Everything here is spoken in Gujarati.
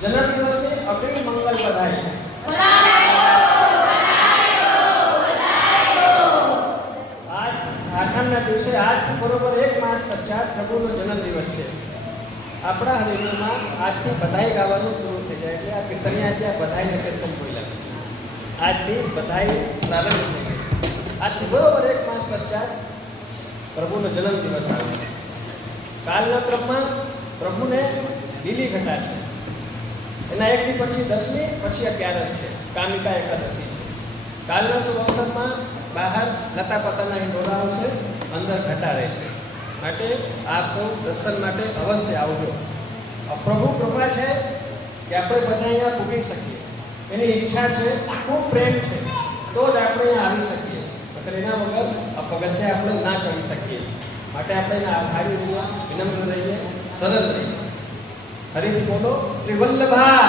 જન્મદિવસની અગ્રિમ મંગલ બધાઈ. આજ આઠમના દિવસે આજથી બરોબર 1 માસ પશ્ચાત પ્રભુનો જન્મદિવસ છે. આપણા હરિભક્તમાં આજથી બધાઈ ગાવાનું શરૂ થઈ જાય એટલે આ કીર્તનિયા છે, આ બધાઈને કીર્તન બોલ્યા. આજથી બધાઈ પ્રારંભ થઈ ગઈ. આજથી બરોબર 1 માસ પશ્ચાત પ્રભુનો જન્મદિવસ આવે છે. કાલના ક્રમમાં પ્રભુને લીલી ઘટા છે. એના એક દી પછી 10મી, પછી 11 છે, કામિકા એકાદશી છે. કાલના શુભ અવસરમાં બહાર લતા પતાના હિંડોળા છે, અંદર ઘટા રહેશે. માટે આપ સૌ દર્શન માટે અવશ્ય આવજો. પ્રભુ કૃપા છે કે આપણે બધા અહીંયા પૂકી શકીએ. એની ઈચ્છા છે, ખૂબ પ્રેમ છે, તો જ આપણે અહીંયા આવી શકીએ. નકર એના વગર આ પગથિયા આપણે ના ચડી શકીએ. માટે આપણે એના આભારી રહીએ, વિનમ્ર રહીએ, સરળ રહીએ. ફરીથી બોલો, શ્રી વલ્લભા.